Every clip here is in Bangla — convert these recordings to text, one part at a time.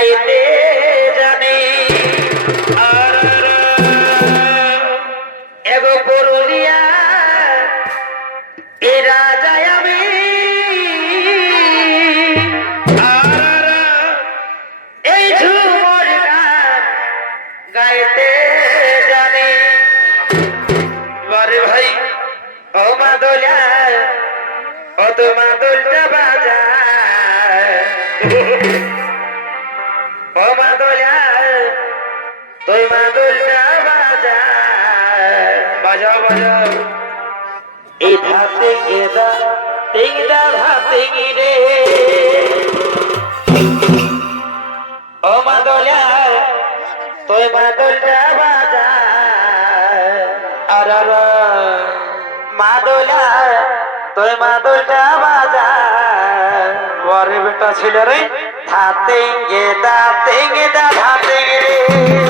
গাইতে জানে এগো পুরুলিয়া এরা যায় আমি। এই ঝুমর গান গাইতে জানে। বারে ভাই, ও মাদলা ও তো মাদল যাবা বাজাও বাজাও এই ধাতে গেদা তিংদা ধাতে গিরে। ও মাদলা তুই মাদলটা বাজা। আর আর মাদলা তুই মাদলটা বাজা। ওরে বেটা ছিল রে ধাতে গেদা গিরে।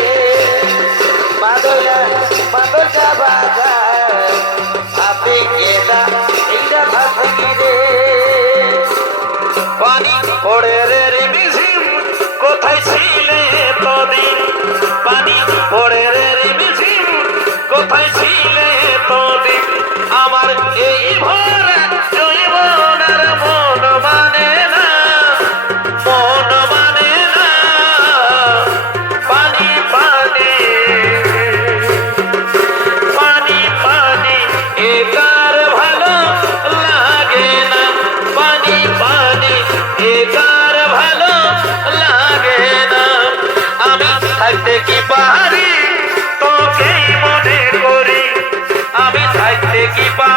পড়ে equipa.